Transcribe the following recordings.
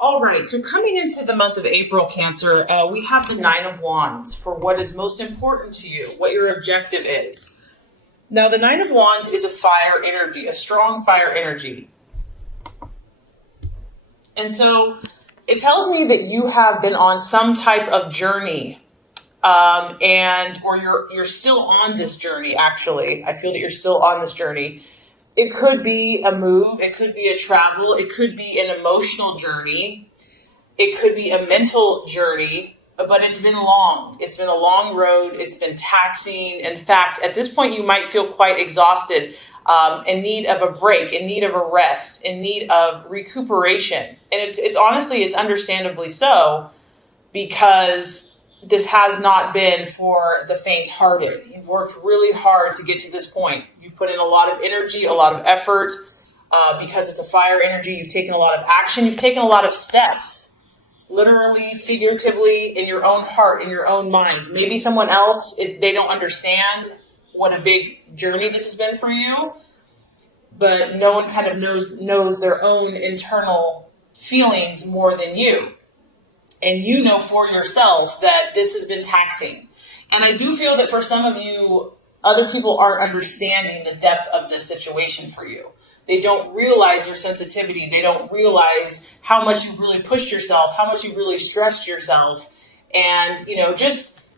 All right, so coming into the month of April, Cancer, we have the Nine of Wands for what is most important to you, what your objective is. Now, the Nine of Wands is a fire energy, a strong fire energy. And so it tells me that you have been on some type of journey, or you're still on this journey, actually. I feel that you're still on this journey. It could be a move, it could be a travel, it could be an emotional journey, it could be a mental journey, but it's been long. It's been a long road, it's been taxing. In fact, at this point, you might feel quite exhausted, in need of a break, in need of a rest, in need of recuperation. And it's honestly, it's understandably so, because this has not been for the faint-hearted. You've worked really hard to get to this point. You've put in a lot of energy, a lot of effort, because it's a fire energy. You've taken a lot of action. You've taken a lot of steps, literally, figuratively, in your own heart, in your own mind. Maybe someone else, they don't understand what a big journey this has been for you, but no one kind of knows their own internal feelings more than you. And you know for yourself that this has been taxing. And I do feel that for some of you, other people aren't understanding the depth of this situation for you. They don't realize your sensitivity. They don't realize how much you've really pushed yourself, how much you've really stretched yourself. And,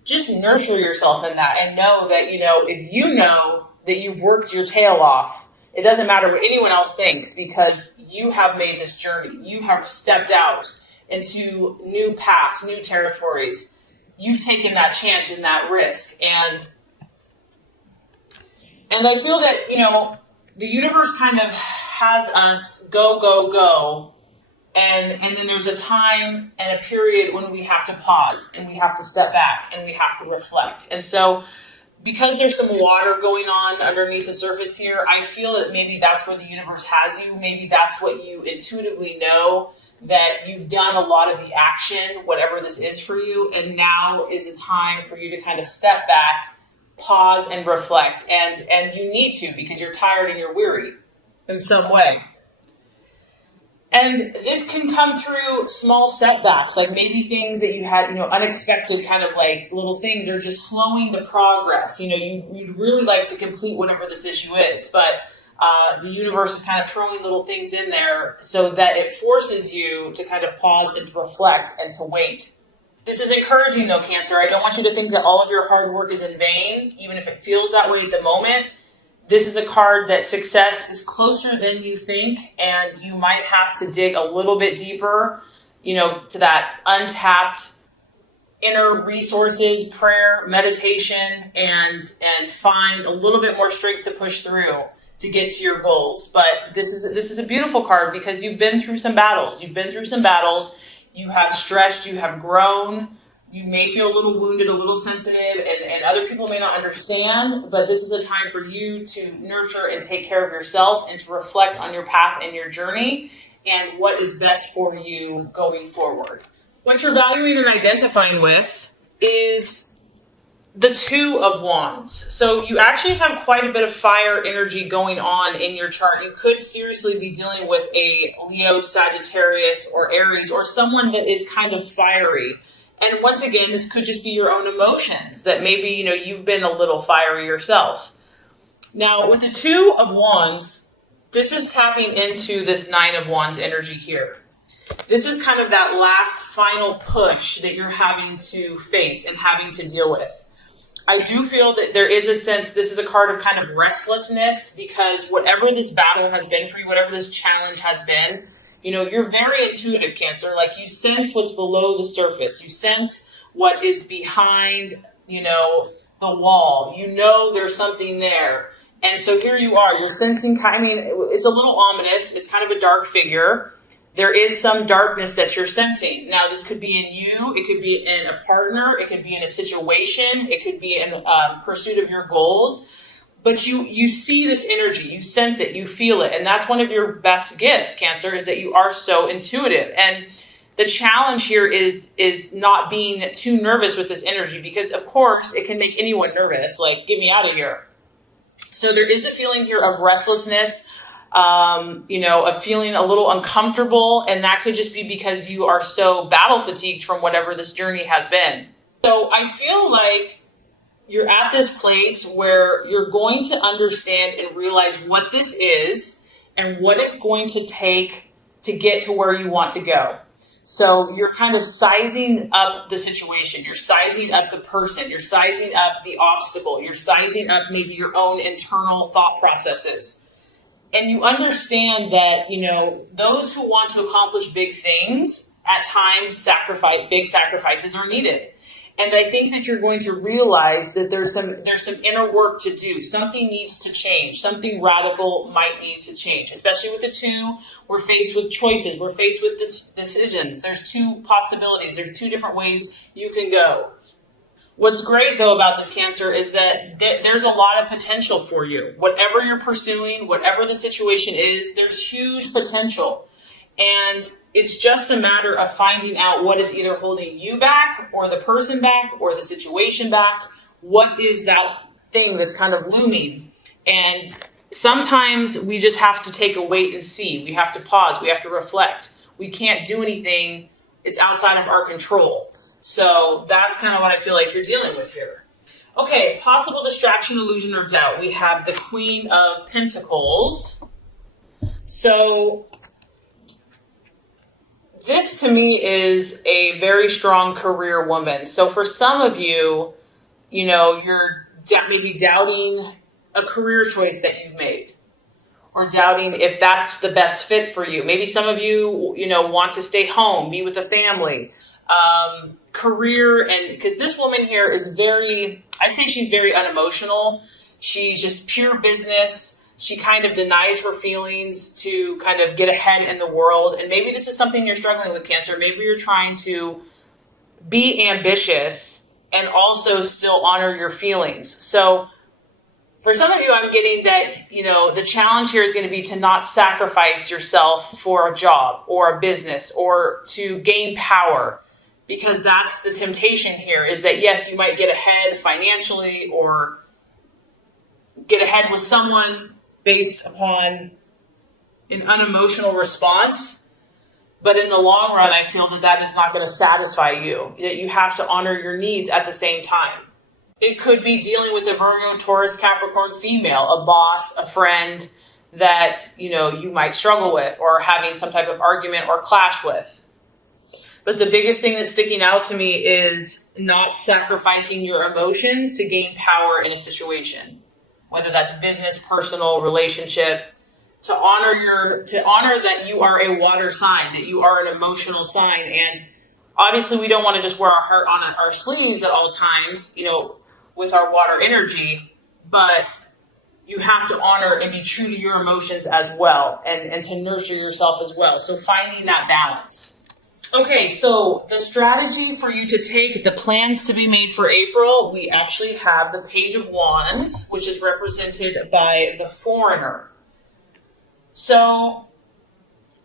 just nurture yourself in that and know that, if you know that you've worked your tail off, it doesn't matter what anyone else thinks, because you have made this journey. You have stepped out into new paths, new territories. You've taken that chance and that risk. And I feel that, the universe kind of has us go, go, go. And then there's a time and a period when we have to pause and we have to step back and we have to reflect. And so because there's some water going on underneath the surface here, I feel that maybe that's where the universe has you. Maybe that's what you intuitively know, that you've done a lot of the action, whatever this is for you, and now is a time for you to kind of step back, pause, and reflect. And you need to, because you're tired and you're weary in some way. And this can come through small setbacks, like maybe things that you had, unexpected kind of like little things are just slowing the progress. You'd really like to complete whatever this issue is, but the universe is kind of throwing little things in there so that it forces you to kind of pause and to reflect and to wait. This is encouraging though, Cancer. I don't want you to think that all of your hard work is in vain, even if it feels that way at the moment. This is a card that success is closer than you think, and you might have to dig a little bit deeper, to that untapped inner resources, prayer, meditation, and find a little bit more strength to push through to get to your goals. But this is a beautiful card because you've been through some battles. You have stretched, you have grown. You may feel a little wounded, a little sensitive, and other people may not understand, but this is a time for you to nurture and take care of yourself and to reflect on your path and your journey and what is best for you going forward. What you're valuing and identifying with is the Two of Wands. So you actually have quite a bit of fire energy going on in your chart. You could seriously be dealing with a Leo, Sagittarius, or Aries, or someone that is kind of fiery. And once again, this could just be your own emotions that maybe, you've been a little fiery yourself. Now, with the Two of Wands, this is tapping into this Nine of Wands energy here. This is kind of that last final push that you're having to face and having to deal with. I do feel that there is a sense, this is a card of kind of restlessness, because whatever this battle has been for you, whatever this challenge has been, you're very intuitive, Cancer. Like, you sense what's below the surface. You sense what is behind, the wall. There's something there. And so here you are. You're sensing, it's a little ominous. It's kind of a dark figure. There is some darkness that you're sensing. Now, this could be in you. It could be in a partner. It could be in a situation. It could be in pursuit of your goals. But you see this energy, you sense it, you feel it. And that's one of your best gifts, Cancer, is that you are so intuitive. And the challenge here is not being too nervous with this energy, because of course it can make anyone nervous, like, get me out of here. So there is a feeling here of restlessness. of feeling a little uncomfortable. And that could just be because you are so battle fatigued from whatever this journey has been. So I feel like you're at this place where you're going to understand and realize what this is and what it's going to take to get to where you want to go. So you're kind of sizing up the situation. You're sizing up the person. You're sizing up the obstacle. You're sizing up maybe your own internal thought processes. And you understand that, those who want to accomplish big things, at times big sacrifices are needed. And I think that you're going to realize that there's some inner work to do. Something needs to change. Something radical might need to change. Especially with the two, we're faced with choices. We're faced with decisions. There's two possibilities. There's two different ways you can go. What's great, though, about this Cancer is that there's a lot of potential for you. Whatever you're pursuing, whatever the situation is, there's huge potential. And it's just a matter of finding out what is either holding you back or the person back or the situation back. What is that thing that's kind of looming? And sometimes we just have to take a wait and see. We have to pause. We have to reflect. We can't do anything. It's outside of our control. So that's kind of what I feel like you're dealing with here. Okay, possible distraction, illusion, or doubt. We have the Queen of Pentacles. So this to me is a very strong career woman. So for some of you, you're maybe doubting a career choice that you've made or doubting if that's the best fit for you. Maybe some of you, want to stay home, be with the family, career. And because this woman here is I'd say she's very unemotional. She's just pure business. She kind of denies her feelings to kind of get ahead in the world. And maybe this is something you're struggling with, Cancer. Maybe you're trying to be ambitious and also still honor your feelings. So for some of you, I'm getting that, the challenge here is going to be to not sacrifice yourself for a job or a business or to gain power, because that's the temptation here is that, yes, you might get ahead financially or get ahead with someone based upon an unemotional response. But in the long run, I feel that is not going to satisfy you. That you have to honor your needs at the same time. It could be dealing with a Virgo, Taurus, Capricorn female, a boss, a friend that, you might struggle with or having some type of argument or clash with. But the biggest thing that's sticking out to me is not sacrificing your emotions to gain power in a situation, whether that's business, personal, relationship, to honor that you are a water sign, that you are an emotional sign. And obviously we don't want to just wear our heart on our sleeves at all times, with our water energy, but you have to honor and be true to your emotions as well and to nurture yourself as well. So finding that balance. Okay, so the strategy for you to take, the plans to be made for April, we actually have the Page of Wands, which is represented by the Foreigner. So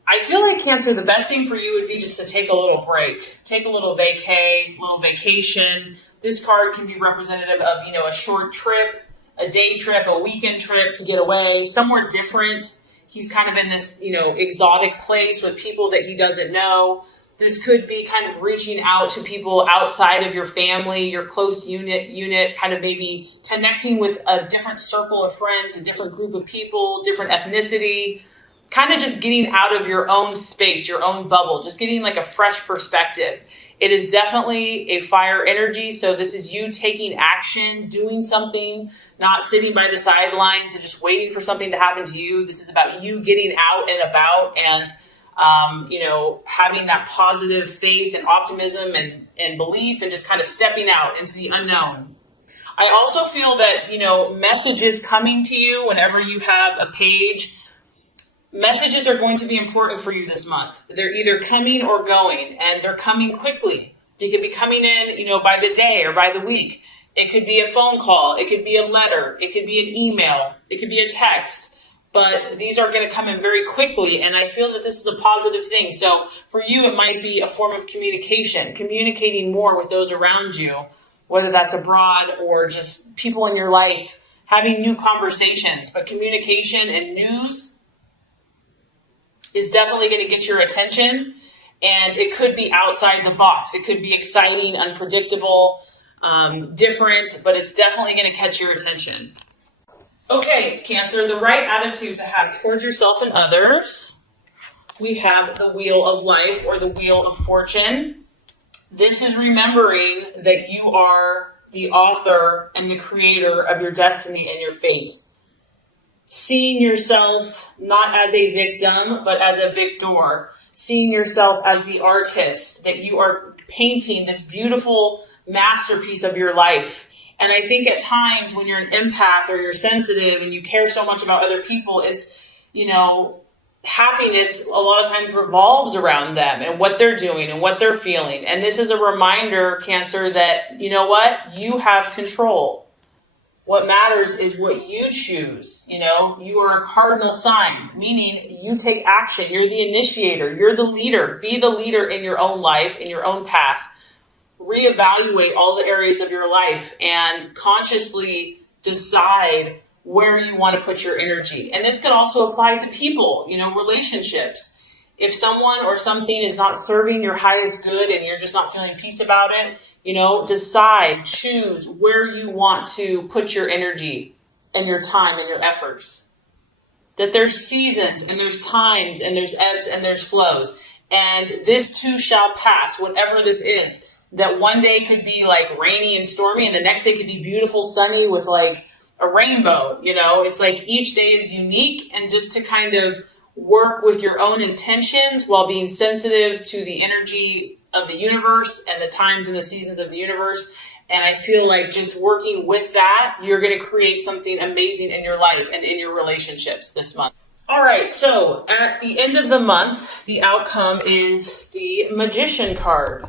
I feel like, Cancer, the best thing for you would be just to take a little break, take a little vacation. This card can be representative of, a short trip, a day trip, a weekend trip to get away, somewhere different. He's kind of in this, exotic place with people that he doesn't know. This could be kind of reaching out to people outside of your family, your close unit, kind of maybe connecting with a different circle of friends, a different group of people, different ethnicity, kind of just getting out of your own space, your own bubble, just getting like a fresh perspective. It is definitely a fire energy. So this is you taking action, doing something, not sitting by the sidelines and just waiting for something to happen to you. This is about you getting out and about and having that positive faith and optimism and belief and just kind of stepping out into the unknown. I also feel that, messages coming to you whenever you have a page, messages are going to be important for you this month. They're either coming or going, and they're coming quickly. They could be coming in, by the day or by the week. It could be a phone call. It could be a letter. It could be an email. It could be a text. But these are going to come in very quickly, and I feel that this is a positive thing. So for you, it might be a form of communicating more with those around you, whether that's abroad or just people in your life, having new conversations. But communication and news is definitely going to get your attention, and it could be outside the box. It could be exciting, unpredictable, different, but it's definitely going to catch your attention. Okay, Cancer, the right attitude to have towards yourself and others. We have the Wheel of Life, or the Wheel of Fortune. This is remembering that you are the author and the creator of your destiny and your fate. Seeing yourself not as a victim, but as a victor. Seeing yourself as the artist, that you are painting this beautiful masterpiece of your life. And I think at times when you're an empath or you're sensitive and you care so much about other people, it's, happiness a lot of times revolves around them and what they're doing and what they're feeling. And this is a reminder, Cancer, that, you have control. What matters is what you choose. You are a cardinal sign, meaning you take action. You're the initiator. You're the leader. Be the leader in your own life, in your own path. Reevaluate all the areas of your life and consciously decide where you want to put your energy. And this could also apply to people, relationships. If someone or something is not serving your highest good and you're just not feeling peace about it, decide, choose where you want to put your energy and your time and your efforts. That there's seasons and there's times and there's ebbs and there's flows. And this too shall pass, whatever this is. That one day could be like rainy and stormy and the next day could be beautiful, sunny with like a rainbow. It's like each day is unique, and just to kind of work with your own intentions while being sensitive to the energy of the universe and the times and the seasons of the universe. And I feel like just working with that, you're going to create something amazing in your life and in your relationships this month. All right, so at the end of the month, the outcome is the Magician card.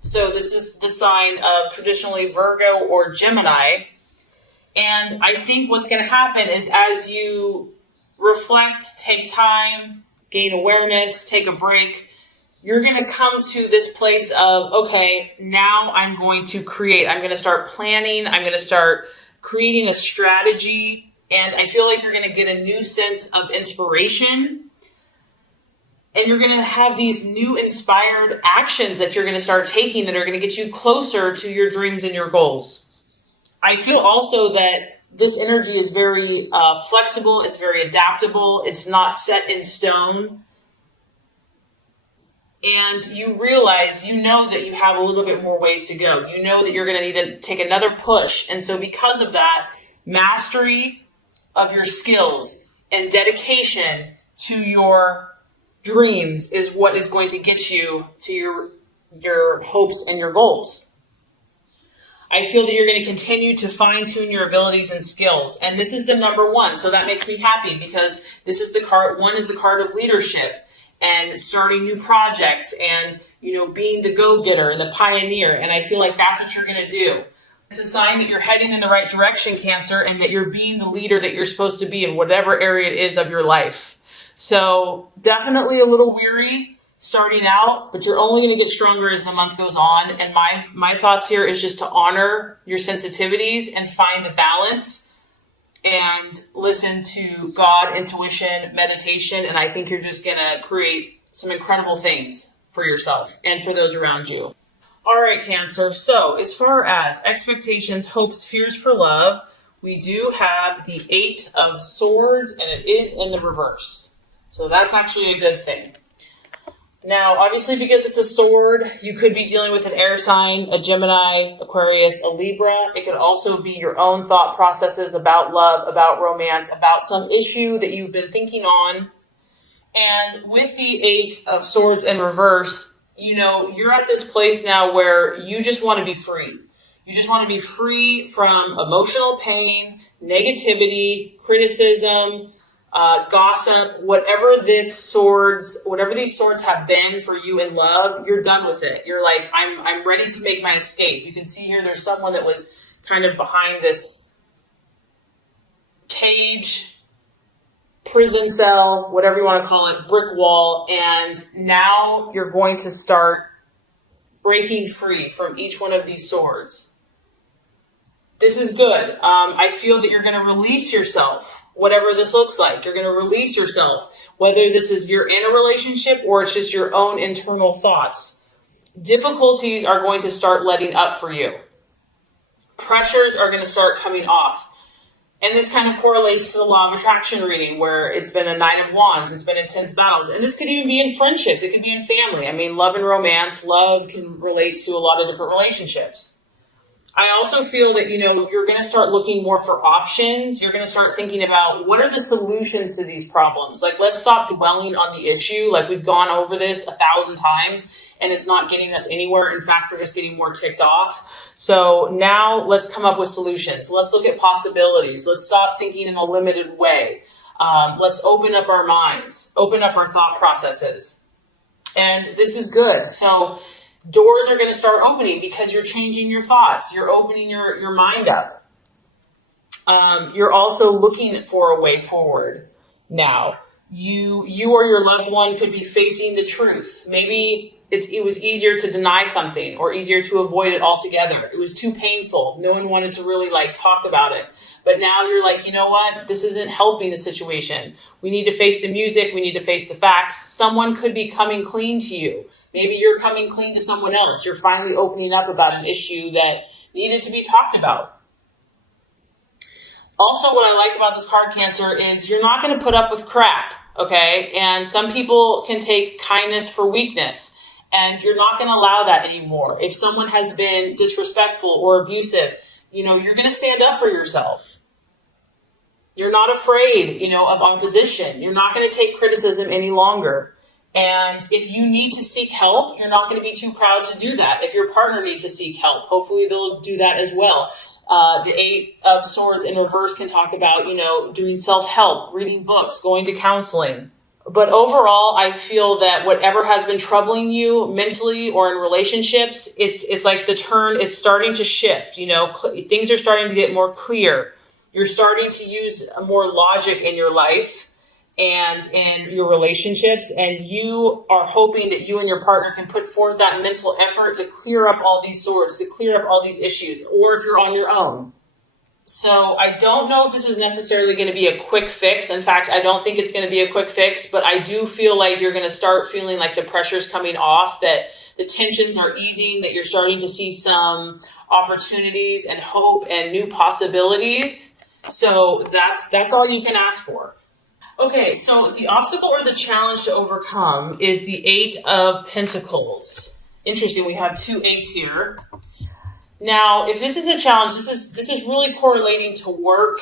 So this is the sign of traditionally Virgo or Gemini. And I think what's going to happen is as you reflect, take time, gain awareness, take a break, you're going to come to this place of, okay, now I'm going to create. I'm going to start planning. I'm going to start creating a strategy. And I feel like you're going to get a new sense of inspiration. And you're going to have these new inspired actions that you're going to start taking that are going to get you closer to your dreams and your goals. I feel also that this energy is very flexible. It's very adaptable. It's not set in stone. And you realize, that you have a little bit more ways to go. You know that you're going to need to take another push. And so because of that, mastery of your skills and dedication to your dreams is what is going to get you to your hopes and your goals. I feel that you're going to continue to fine-tune your abilities and skills. And this is the number one. So that makes me happy because this is the card. One is the card of leadership and starting new projects and, being the go-getter, the pioneer. And I feel like that's what you're going to do. It's a sign that you're heading in the right direction, Cancer, and that you're being the leader that you're supposed to be in whatever area it is of your life. So definitely a little weary starting out, but you're only going to get stronger as the month goes on. And my thoughts here is just to honor your sensitivities and find the balance and listen to God, intuition, meditation. And I think you're just going to create some incredible things for yourself and for those around you. All right, Cancer. So as far as expectations, hopes, fears for love, we do have the 8 of Swords, and it is in the reverse. So that's actually a good thing. Now, obviously, because it's a sword, you could be dealing with an air sign, a Gemini, Aquarius, a Libra. It could also be your own thought processes about love, about romance, about some issue that you've been thinking on. And with the 8 of Swords in reverse, you're at this place now where you just want to be free. You just want to be free from emotional pain, negativity, criticism, gossip, whatever these swords have been for you in love, you're done with it. You're like, I'm ready to make my escape. You can see here, there's someone that was kind of behind this cage, prison cell, whatever you want to call it, brick wall. And now you're going to start breaking free from each one of these swords. This is good. I feel that you're going to release yourself whatever this looks like. You're going to release yourself, whether this is you're in a relationship or it's just your own internal thoughts. Difficulties are going to start letting up for you. Pressures are going to start coming off. And this kind of correlates to the law of attraction reading, where it's been a 9 of Wands, it's been intense battles. And this could even be in friendships. It could be in family. I mean, love and romance, love can relate to a lot of different relationships. I also feel that, you're going to start looking more for options. You're going to start thinking about what are the solutions to these problems? Like, let's stop dwelling on the issue. Like, we've gone over this 1,000 times and it's not getting us anywhere. In fact, we're just getting more ticked off. So now let's come up with solutions. Let's look at possibilities. Let's stop thinking in a limited way. Let's open up our minds, open up our thought processes. And this is good. So doors are going to start opening because you're changing your thoughts. You're opening your mind up. You're also looking for a way forward now. You or your loved one could be facing the truth. Maybe it was easier to deny something or easier to avoid it altogether. It was too painful. No one wanted to really talk about it. But now you're like, you know what? This isn't helping the situation. We need to face the music. We need to face the facts. Someone could be coming clean to you. Maybe you're coming clean to someone else. You're finally opening up about an issue that needed to be talked about. Also, what I like about this card, Cancer, is you're not going to put up with crap, okay? And some people can take kindness for weakness, and you're not going to allow that anymore. If someone has been disrespectful or abusive, you're going to stand up for yourself. You're not afraid, of opposition. You're not going to take criticism any longer. And if you need to seek help, you're not going to be too proud to do that. If your partner needs to seek help, hopefully they'll do that as well. The 8 of Swords in reverse can talk about, doing self-help, reading books, going to counseling. But overall, I feel that whatever has been troubling you mentally or in relationships, it's like the turn, it's starting to shift. Things are starting to get more clear. You're starting to use more logic in your life and in your relationships, and you are hoping that you and your partner can put forth that mental effort to clear up all these swords, to clear up all these issues, or if you're on your own. So I don't know if this is necessarily going to be a quick fix. In fact, I don't think it's going to be a quick fix, but I do feel like you're going to start feeling like the pressure's coming off, that the tensions are easing, that you're starting to see some opportunities and hope and new possibilities. So that's all you can ask for. Okay, so the obstacle or the challenge to overcome is the 8 of Pentacles. Interesting, we have 2 8s here. Now, if this is a challenge, this is really correlating to work,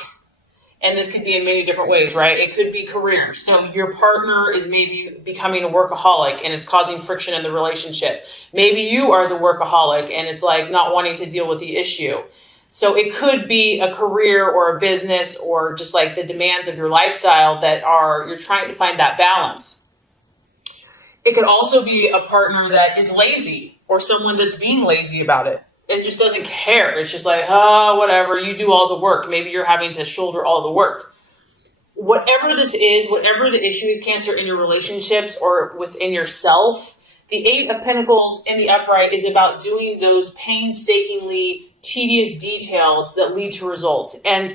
and this could be in many different ways, right? It could be career. So your partner is maybe becoming a workaholic and it's causing friction in the relationship. Maybe you are the workaholic and it's like not wanting to deal with the issue. So it could be a career or a business or just like the demands of your lifestyle you're trying to find that balance. It could also be a partner that is lazy or someone that's being lazy about it and just doesn't care. It's just like, whatever, you do all the work. Maybe you're having to shoulder all the work. Whatever this is, whatever the issue is, Cancer, in your relationships or within yourself, the 8 of Pentacles in the upright is about doing those painstakingly tedious details that lead to results. And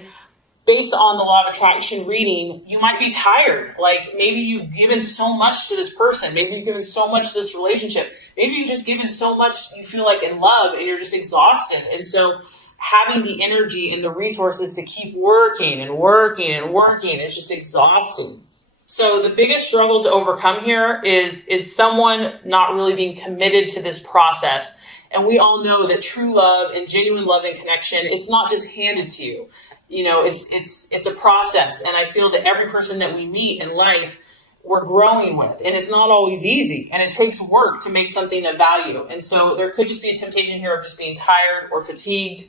based on the law of attraction reading, you might be tired. Like maybe you've given so much to this person. Maybe you've given so much to this relationship. Maybe you've just given so much you feel like in love and you're just exhausted. And so having the energy and the resources to keep working and working and working is just exhausting. So the biggest struggle to overcome here is someone not really being committed to this process. And we all know that true love and genuine love and connection, it's not just handed to you. It's a process. And I feel that every person that we meet in life, we're growing with. And it's not always easy. And it takes work to make something of value. And so there could just be a temptation here of just being tired or fatigued,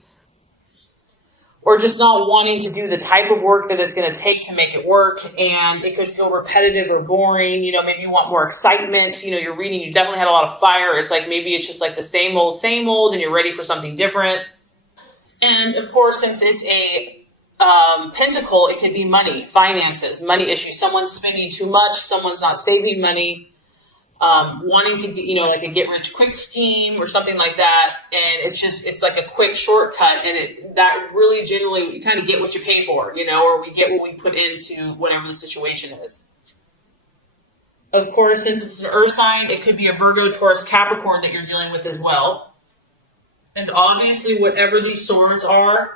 or just not wanting to do the type of work that it's going to take to make it work. And it could feel repetitive or boring. Maybe you want more excitement. You're reading, you definitely had a lot of fire. It's like maybe it's just like the same old, and you're ready for something different. And of course, since it's a pentacle, it could be money, finances, money issues. Someone's spending too much. Someone's not saving money. wanting to get, like a get rich quick scheme or something like that. And it's like a quick shortcut. And that really generally, you kind of get what you pay for, or we get what we put into whatever the situation is. Of course, since it's an earth sign, it could be a Virgo, Taurus, Capricorn that you're dealing with as well. And obviously, whatever these swords are,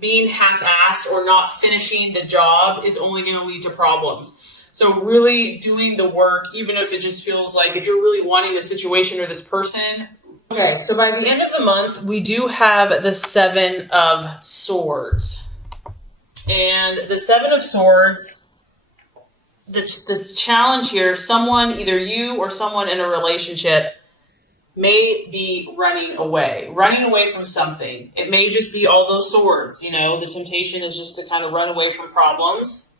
being half-assed or not finishing the job is only going to lead to problems. So really doing the work, even if it just feels like if you're really wanting the situation or this person. Okay, so by the end of the month, we do have the Seven of Swords. And the Seven of Swords, the challenge here, someone, either you or someone in a relationship, may be running away from something. It may just be all those swords, the temptation is just to kind of run away from problems.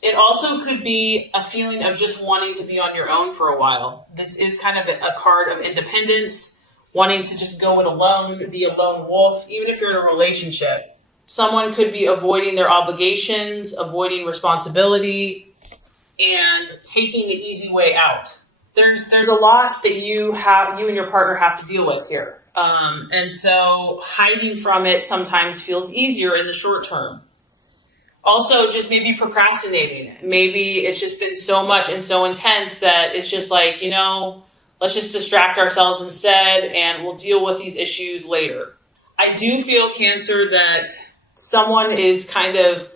It also could be a feeling of just wanting to be on your own for a while. This is kind of a card of independence, wanting to just go it alone, be a lone wolf, even if you're in a relationship. Someone could be avoiding their obligations, avoiding responsibility, and taking the easy way out. There's a lot that you and your partner have to deal with here. And so hiding from it sometimes feels easier in the short term. Also, just maybe procrastinating. Maybe it's just been so much and so intense that it's just like, let's just distract ourselves instead and we'll deal with these issues later. I do feel, Cancer, that someone is kind of,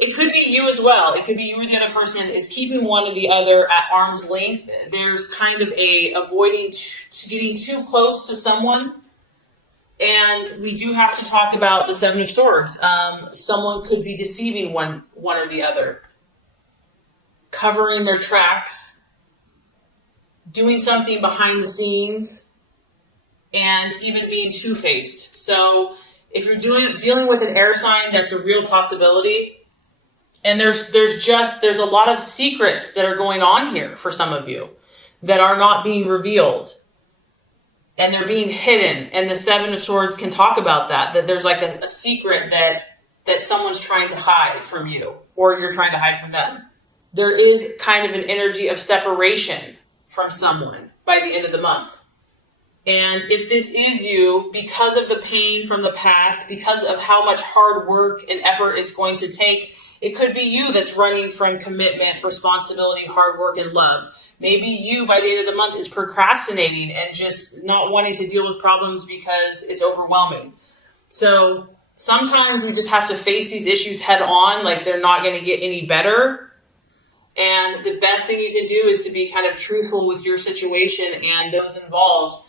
it could be you as well. It could be you or the other person is keeping one or the other at arm's length. There's kind of a avoiding to getting too close to someone. And we do have to talk about the Seven of Swords. Someone could be deceiving one or the other, covering their tracks, doing something behind the scenes, and even being two-faced. So if you're dealing with an air sign, that's a real possibility. And there's a lot of secrets that are going on here for some of you that are not being revealed. And they're being hidden. And the Seven of Swords can talk about that there's like a secret that someone's trying to hide from you, or you're trying to hide from them. There is kind of an energy of separation from someone by the end of the month. And if this is you, because of the pain from the past, because of how much hard work and effort it's going to take, it could be you that's running from commitment, responsibility, hard work, and love. Maybe you, by the end of the month, is procrastinating and just not wanting to deal with problems because it's overwhelming. So sometimes we just have to face these issues head on, like they're not going to get any better. And the best thing you can do is to be kind of truthful with your situation and those involved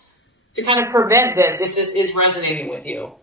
to kind of prevent this if this is resonating with you.